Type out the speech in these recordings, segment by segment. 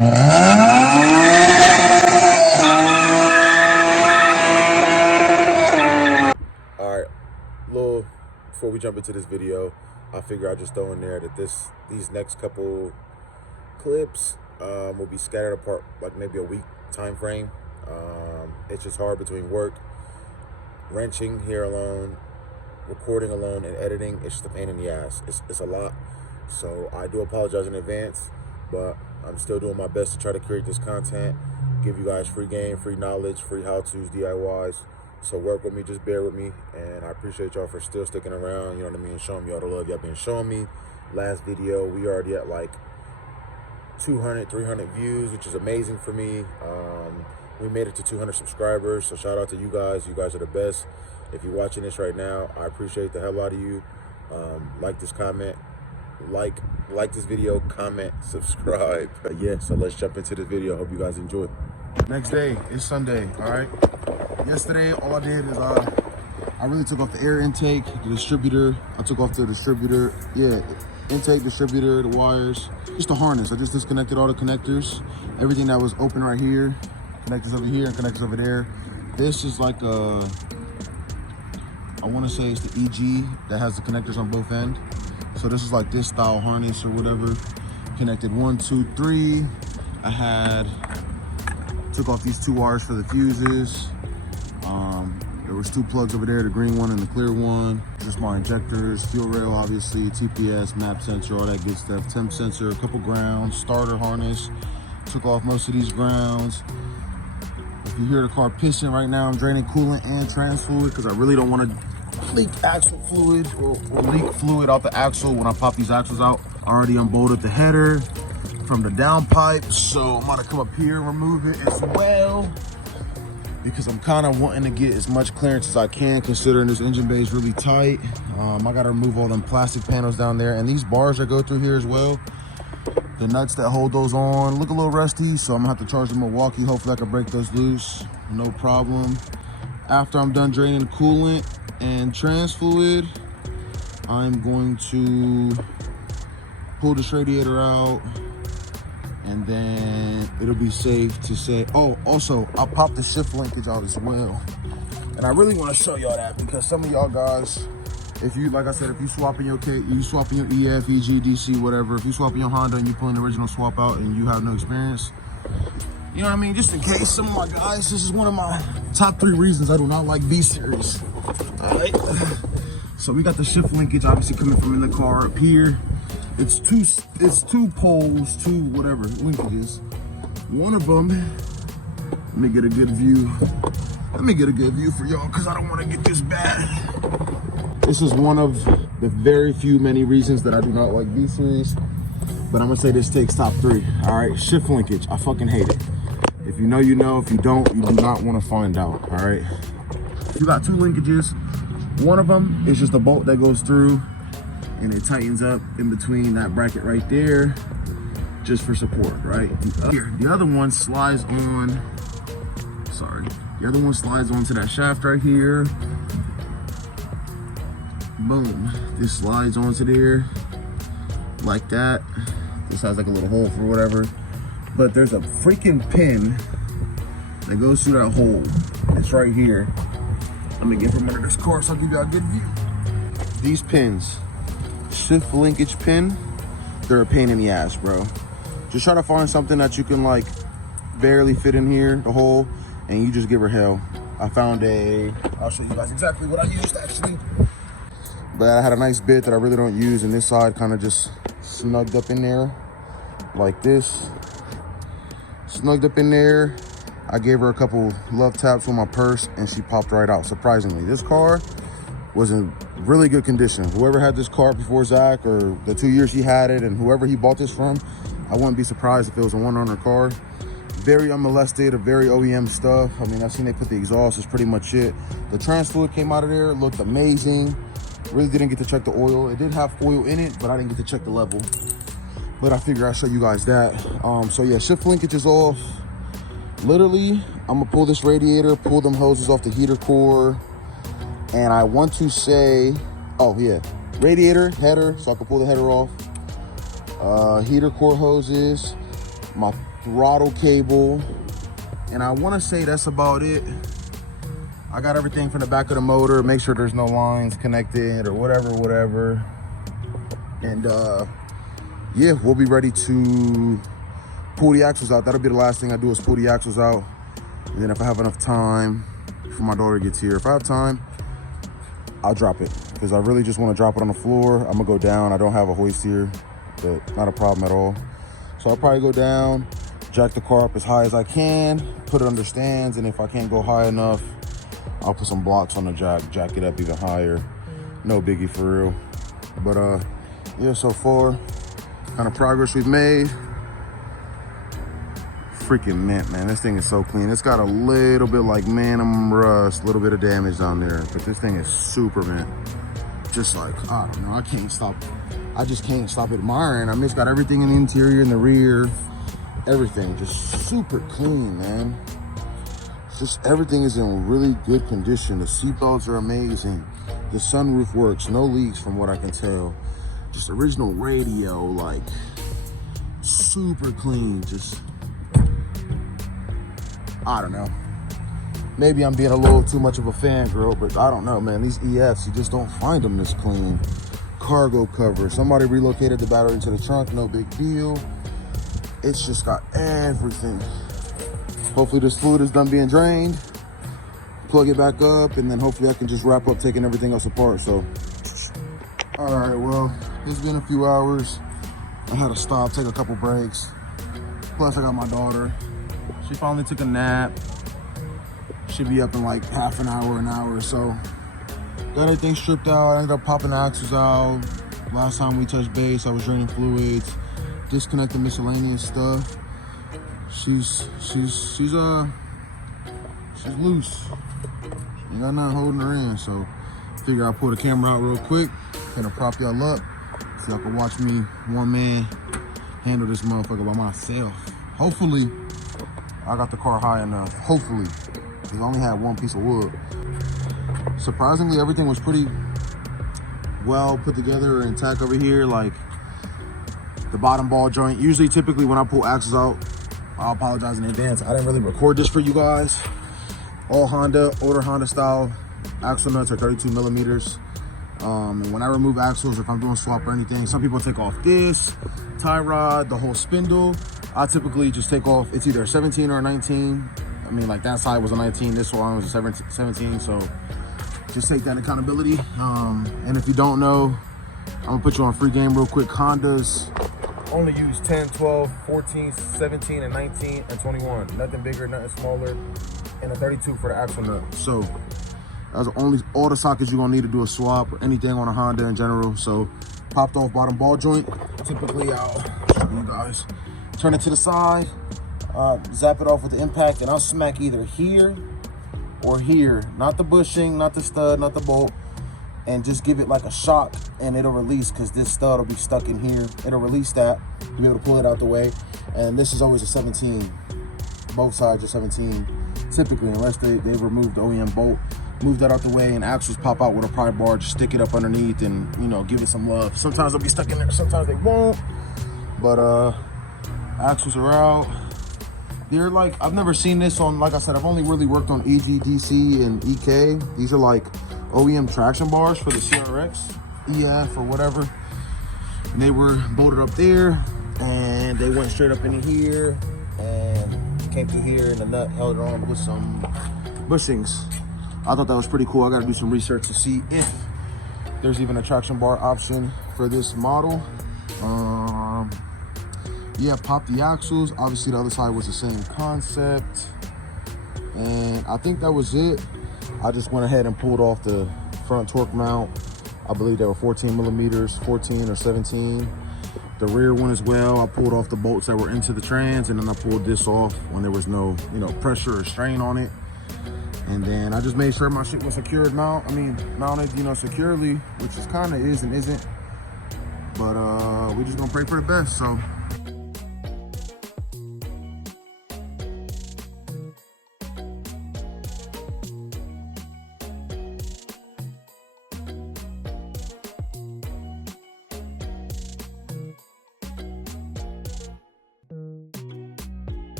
All right, little before we jump into this video, I figure I'll just throw in there that these next couple clips will be scattered apart like maybe a week time frame. It's just hard between work, wrenching here alone, recording alone, and editing. It's just a pain in the ass. It's a lot. So I do apologize in advance, but I'm still doing my best to try to create this content, give you guys free game, free knowledge, free how-tos, DIYs. So work with me, just bear with me, and I appreciate y'all for still sticking around, you know what I mean, showing me all the love y'all been showing me. Last video, we already at like 200, 300 views, which is amazing for me. We made it to 200 subscribers, so shout out to you guys. You guys are the best. If you're watching this right now, I appreciate the hell out of you. Like this comment, like this video, comment, subscribe. Yeah, so let's jump into this video. Hope you guys enjoy. Next day, it's Sunday, all right? Yesterday, all I did is I really took off the air intake, the distributor. I took off the distributor, yeah, intake, distributor, the wires, just the harness. I just disconnected all the connectors, everything that was open right here, connectors over here and connectors over there. This is like I want to say it's the EG that has the connectors on both ends. So this is like this style harness or whatever. Connected 1, 2, 3. Took off these 2 wires for the fuses. There was 2 plugs over there, the green one and the clear one. Just my injectors, fuel rail, obviously, TPS, map sensor, all that good stuff. Temp sensor, a couple grounds, starter harness. Took off most of these grounds. If you hear the car pissing right now, I'm draining coolant and trans fluid because I really don't want to leak axle fluid or leak fluid out the axle when I pop these axles out. I already unbolted the header from the downpipe, so I'm gonna come up here and remove it as well because I'm kind of wanting to get as much clearance as I can considering this engine bay is really tight. I gotta remove all them plastic panels down there and these bars that go through here as well. The nuts that hold those on look a little rusty, so I'm gonna have to charge the Milwaukee. Hopefully I can break those loose, no problem. After I'm done draining coolant and trans fluid, I'm going to pull this radiator out, and then it'll be safe to say, oh, also, I popped the shift linkage out as well. And I really want to show y'all that because some of y'all guys, if you, like I said, if you swapping your you swapping your EF, EG, DC, whatever, if you swapping your Honda and you pulling the original swap out and you have no experience, you know what I mean? Just in case some of my guys, this is one of my top 3 reasons I do not like B-Series. All right. So we got the shift linkage obviously coming from in the car up here. It's two poles, 2 whatever linkages. One of them, let me get a good view. Let me get a good view for y'all because I don't want to get this bad. This is one of the very many reasons that I do not like B-Series, but I'm gonna say this takes top 3. All right, shift linkage, I fucking hate it. If you know, you know. If you don't, you do not want to find out. All right. You got 2 linkages. One of them is just a bolt that goes through and it tightens up in between that bracket right there just for support, right? The other one slides on, the other one slides onto that shaft right here. Boom, this slides onto there like that. This has like a little hole for whatever, but there's a freaking pin that goes through that hole. It's right here. Let me get from under this car so I'll give you a good view. These pins, shift linkage pin, they're a pain in the ass, bro. Just try to find something that you can like barely fit in here, the hole, and you just give her hell. I found I'll show you guys exactly what I used actually. But I had a nice bit that I really don't use, and this side kind of just snugged up in there like this. Snugged up in there. I gave her a couple love taps with my purse and she popped right out, surprisingly. This car was in really good condition. Whoever had this car before Zach, or the 2 years he had it, and whoever he bought this from, I wouldn't be surprised if it was a 1-owner car. Very unmolested, a very OEM stuff. I mean, I've seen they put the exhaust, is pretty much it. The trans fluid came out of there, looked amazing. Really didn't get to check the oil. It did have oil in it, but I didn't get to check the level. But I figure I'll show you guys that. So yeah, shift linkage is off. Literally, I'm gonna pull this radiator, pull them hoses off the heater core. And I want to say, oh yeah, radiator, header, so I can pull the header off. Heater core hoses. my throttle cable, and I want to say that's about it. I got everything from the back of the motor, make sure there's no lines connected or whatever. And yeah, we'll be ready to pull the axles out. That'll be the last thing I do, is pull the axles out. And then if I have enough time before my daughter gets here, if I have time, I'll drop it, because I really just want to drop it on the floor. I'm gonna go down. I don't have a hoist here, but not a problem at all. So I'll probably go down, jack the car up as high as I can, put it under stands, and if I can't go high enough, I'll put some blocks on the jack it up even higher. No biggie for real. But yeah, so far, kind of progress we've made. Freaking mint, man. This thing is so clean. It's got a little bit like minimum rust, a little bit of damage down there, but this thing is super mint. Just like, I don't know, I just can't stop admiring. I mean, it's got everything in the interior and the rear, everything just super clean, man. It's just everything is in really good condition. The seatbelts are amazing. The sunroof works, no leaks from what I can tell. Just original radio, like super clean. Just, I don't know. Maybe I'm being a little too much of a fangirl, but I don't know, man. These EFs, you just don't find them this clean. Cargo cover. Somebody relocated the battery into the trunk, no big deal. It's just got everything. Hopefully this fluid is done being drained. Plug it back up, and then hopefully I can just wrap up taking everything else apart. So, all right, well, it's been a few hours. I had to stop, take a couple breaks. Plus I got my daughter. She finally took a nap. Should be up in like half an hour or so. Got everything stripped out. I ended up popping the axles out. Last time we touched base, I was draining fluids, disconnecting miscellaneous stuff. She's loose. Ain't got nothing holding her in, so figure I'll pull the camera out real quick. Gonna prop y'all up so y'all can watch me, one man, handle this motherfucker by myself. Hopefully, I got the car high enough. Hopefully, because I only had one piece of wood. Surprisingly, everything was pretty well put together and intact over here. Like the bottom ball joint. Usually, typically when I pull axles out, I apologize in advance, I didn't really record this for you guys. All Honda, older Honda style axle nuts are 32 millimeters. And when I remove axles, if I'm doing swap or anything, some people take off this tie rod, the whole spindle. I typically just take off, it's either a 17 or a 19. I mean, like that side was a 19, this one was a 17, so just take that accountability. And if you don't know, I'm gonna put you on free game real quick. Hondas only use 10, 12, 14, 17, and 19, and 21. Nothing bigger, nothing smaller, and a 32 for the axle nut. So that's all the sockets you're gonna need to do a swap or anything on a Honda in general. So popped off bottom ball joint. Typically I'll show you guys. Turn it to the side, zap it off with the impact, and I'll smack either here or here. Not the bushing, not the stud, not the bolt. And just give it like a shock and it'll release, because this stud will be stuck in here. It'll release that, you'll be able to pull it out the way. And this is always a 17. Both sides are 17, typically, unless they remove the OEM bolt. Move that out the way, and axles pop out with a pry bar. Just stick it up underneath and, you know, give it some love. Sometimes they'll be stuck in there, sometimes they won't. But axles are out. They're like, I've never seen this on, like I said, I've only really worked on EG, DC, and EK. These are like OEM traction bars for the CRX, EF, or whatever. And they were bolted up there, and they went straight up into here, and came through here, and the nut held it on with some bushings. I thought that was pretty cool. I gotta do some research to see if there's even a traction bar option for this model. Yeah, pop the axles. Obviously the other side was the same concept. And I think that was it. I just went ahead and pulled off the front torque mount. I believe they were 14 millimeters, 14 or 17. The rear one as well. I pulled off the bolts that were into the trans, and then I pulled this off when there was no, you know, pressure or strain on it. And then I just made sure my shit was mounted, you know, securely, which is kind of is and isn't. But we're just gonna pray for the best, so.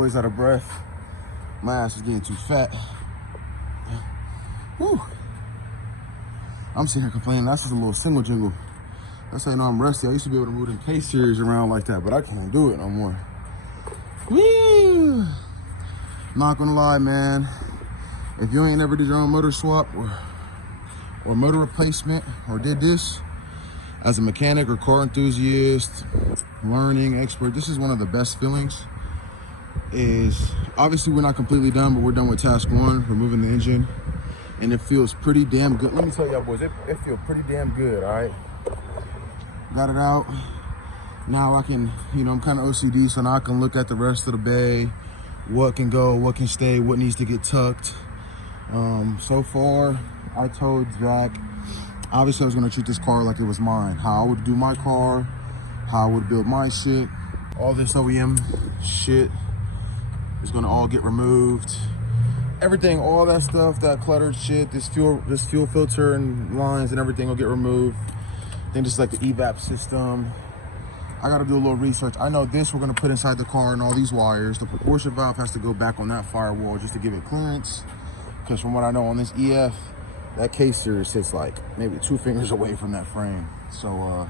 Boy's out of breath. My ass is getting too fat. Whew. I'm sitting here complaining. That's just a little single jingle. That's how you know I'm rusty. I used to be able to move them K series around like that, but I can't do it no more. Woo! Not gonna lie, man. If you ain't never did your own motor swap or motor replacement or did this as a mechanic or car enthusiast, learning expert, this is one of the best feelings. Is obviously we're not completely done, but we're done with task one, removing the engine, and it feels pretty damn good. Let me tell y'all boys, it feels pretty damn good. All right, got it out. Now I can, you know, I'm kind of OCD, so now I can look at the rest of the bay, what can go, what can stay, what needs to get tucked. So far, I told Zach, obviously I was gonna treat this car like it was mine, how I would do my car, how I would build my shit. All this OEM shit is gonna all get removed. Everything, all that stuff, that cluttered shit, this fuel filter and lines and everything will get removed. Then just like the evap system. I gotta do a little research. I know this we're gonna put inside the car and all these wires. The proportion valve has to go back on that firewall just to give it clearance. Because from what I know on this EF, that case series sits like maybe 2 fingers away from that frame. So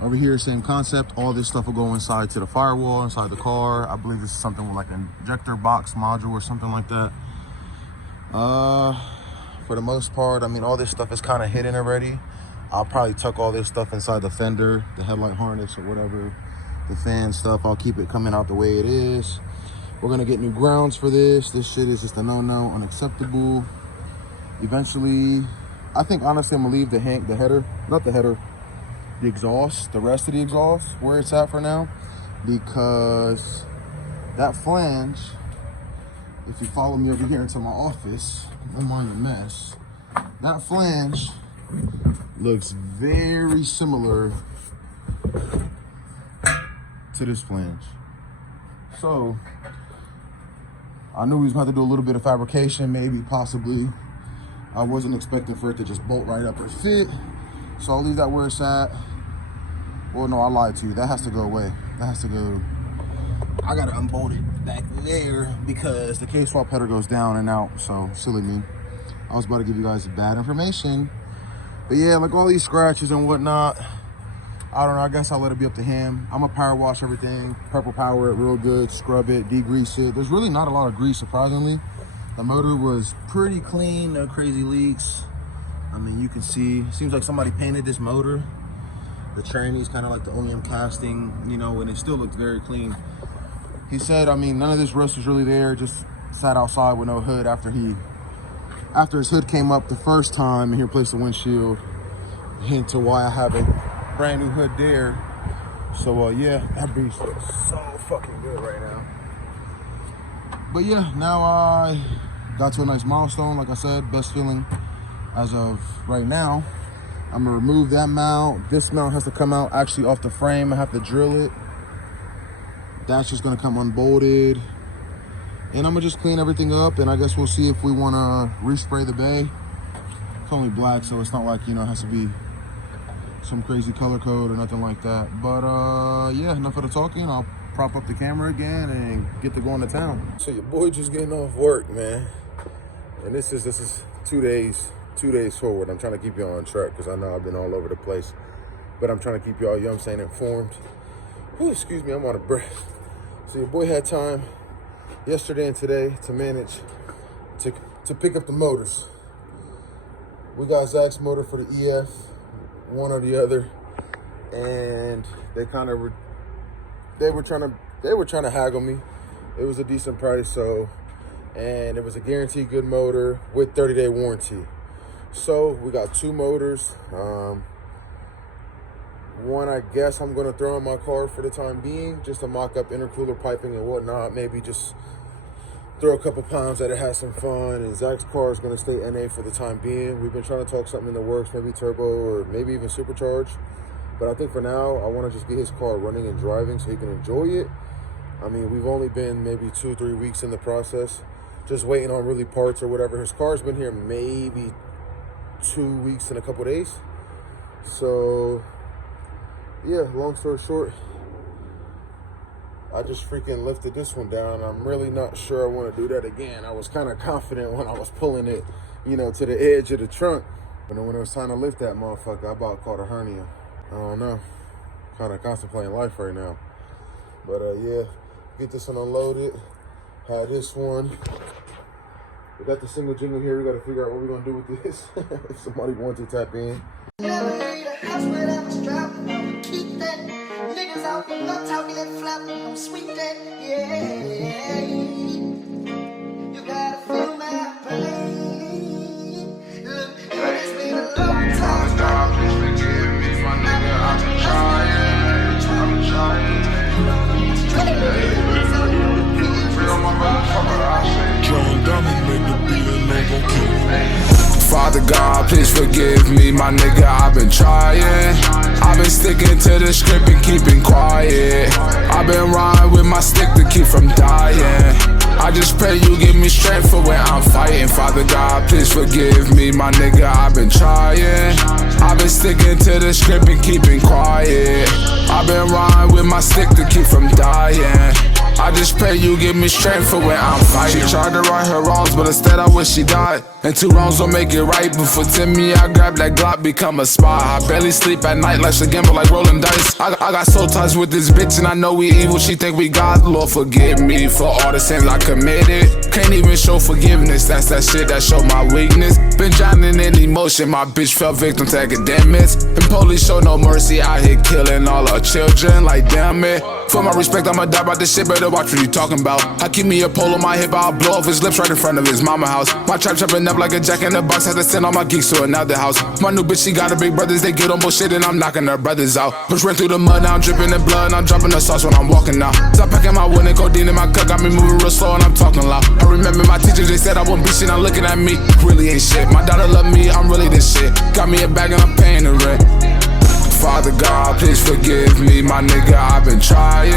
over here, same concept. All this stuff will go inside to the firewall, inside the car. I believe this is something with like an injector box module or something like that. For the most part, I mean, all this stuff is kind of hidden already. I'll probably tuck all this stuff inside the fender, the headlight harness or whatever, the fan stuff. I'll keep it coming out the way it is. We're gonna get new grounds for this. This shit is just a no-no, unacceptable. Eventually, I think honestly I'm gonna leave the header, not the header, the exhaust, the rest of the exhaust where it's at for now, because that flange, if you follow me over here into my office, don't mind the mess, that flange looks very similar to this flange. So I knew we was going to have to do a little bit of fabrication, maybe, possibly. I wasn't expecting for it to just bolt right up and fit. So I'll leave that where it's at. Well, no, I lied to you. That has to go away. That has to go. I got to unbolt it back there because the K-swap header goes down and out. So silly me. I was about to give you guys bad information. But yeah, like all these scratches and whatnot, I don't know, I guess I'll let it be up to him. I'm gonna power wash everything, purple power it real good, scrub it, degrease it. There's really not a lot of grease, surprisingly. The motor was pretty clean, no crazy leaks. I mean, you can see, seems like somebody painted this motor. The trainee's kind of like the OEM casting, you know, and it still looks very clean. He said, I mean, none of this rust was really there, just sat outside with no hood after his hood came up the first time and he replaced the windshield. Hint to why I have a brand new hood there. So yeah, that beast looks so fucking good right now. But yeah, now I got to a nice milestone. Like I said, best feeling as of right now. I'm gonna remove that mount. This mount has to come out actually off the frame. I have to drill it. That's just gonna come unbolted. And I'm gonna just clean everything up, and I guess we'll see if we wanna respray the bay. It's only black, so it's not like, you know, it has to be some crazy color code or nothing like that. But yeah, enough of the talking. I'll prop up the camera again and get to going to town. So your boy just getting off work, man. And this is 2 days forward. I'm trying to keep y'all on track because I know I've been all over the place. But I'm trying to keep y'all, you know what I'm saying, informed. Ooh, excuse me, I'm out of breath. So your boy had time yesterday and today to manage to pick up the motors. We got Zach's motor for the EF, one or the other, and they were trying to haggle me. It was a decent price, so, and it was a guaranteed good motor with 30-day warranty. So we got 2 motors. One I guess I'm gonna throw in my car for the time being, just to mock up intercooler piping and whatnot. Maybe just throw a couple pounds at it, have some fun. And Zach's car is gonna stay NA for the time being. We've been trying to talk something in the works, maybe turbo or maybe even supercharged. But I think for now, I wanna just get his car running and driving so he can enjoy it. I mean, we've only been maybe 2 or 3 weeks in the process, just waiting on really parts or whatever. His car's been here maybe 2 weeks and a couple days. So yeah, long story short, I just freaking lifted this one down. I'm really not sure I want to do that again. I was kind of confident when I was pulling it, you know, to the edge of the trunk. But then when it was time to lift that motherfucker, I about caught a hernia. I don't know. Kind of contemplating life right now. But yeah, get this one unloaded. Have this one. We got the single jingle here. We got to figure out what we're going to do with this. If somebody wants to tap in. Never need a house without a strap. I'ma keep that. Niggas out there not talking and flapping. I'm sweet that. Yeah. You gotta feel my pain. Look, it's been a long time. Please forgive me, my nigga. I've been trying. Feel my motherfucker, I say. John Diamond made the beat and they gon' kill me. Father God, please forgive me, my nigga, I've been trying. I've been sticking to the script and keeping quiet. I've been riding with my stick to keep from dying. I just pray you give me strength for when I'm fighting. Father God, please forgive me, my nigga, I've been trying. I've been sticking to the script and keeping quiet. I've been riding with my stick to keep from dying. I just pray you give me strength for when I'm fighting. She tried to right her wrongs, but instead I wish she died. And two wrongs don't make it right, but for 10 me I grab that Glock, become a spy. I barely sleep at night, life's a gamble like rolling dice. I got soul ties with this bitch and I know we evil, she think we God. Lord forgive me for all the sins I committed. Can't even show forgiveness, that's that shit that show my weakness. Been drowning in emotion, my bitch fell victim to academics. And police show no mercy, out here killing all our children, like damn it. For my respect, I'ma die about this shit, better watch what you talking about. I keep me a pole on my hip, I'll blow off his lips right in front of his mama house. My trap chopping up like a jack in the box, had to send all my geeks to another house. My new bitch, she got her big brothers, they get on bullshit and I'm knocking her brothers out. Push ran through the mud, now I'm dripping the blood, and I'm dropping the sauce when I'm walking out. Stop packing my wood and codeine in my cup, got me moving real slow and I'm talking loud. I remember my teachers, they said I won't be shit, now looking at me, really ain't shit. My daughter love me, I'm really this shit. Got me a bag and I'm paying the rent. Father God, please forgive me, my nigga, I've been trying.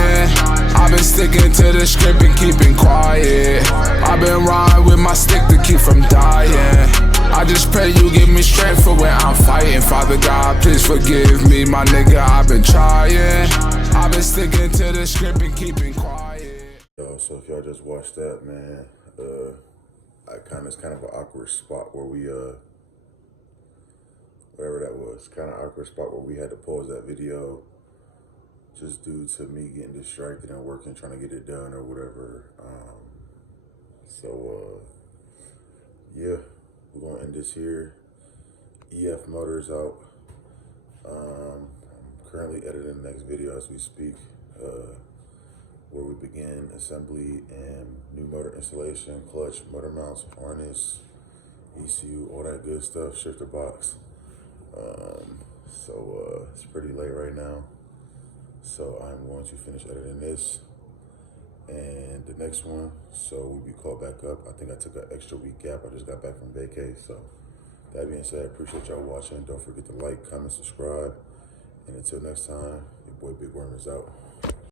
I've been sticking to the script and keeping quiet. I've been riding with my stick to keep from dying. I just pray you give me strength for when I'm fighting. Father God, please forgive me, my nigga, I've been trying. I've been sticking to the script and keeping quiet. Yo, so if y'all just watched that, man, it's kind of an awkward spot where we whatever that was, kind of awkward spot where we had to pause that video just due to me getting distracted and working, trying to get it done or whatever. Yeah, we're gonna end this here. EF Motors out. I'm currently editing the next video as we speak, where we begin assembly and new motor installation, clutch, motor mounts, harness, ECU, all that good stuff, shifter box. It's pretty late right now, so I'm going to finish editing this and the next one, so we'll be called back up. I think I took an extra week gap. I just got back from vacay. So that being said, I appreciate y'all watching. Don't forget to like, comment, subscribe, and until next time, your boy Big Worm is out.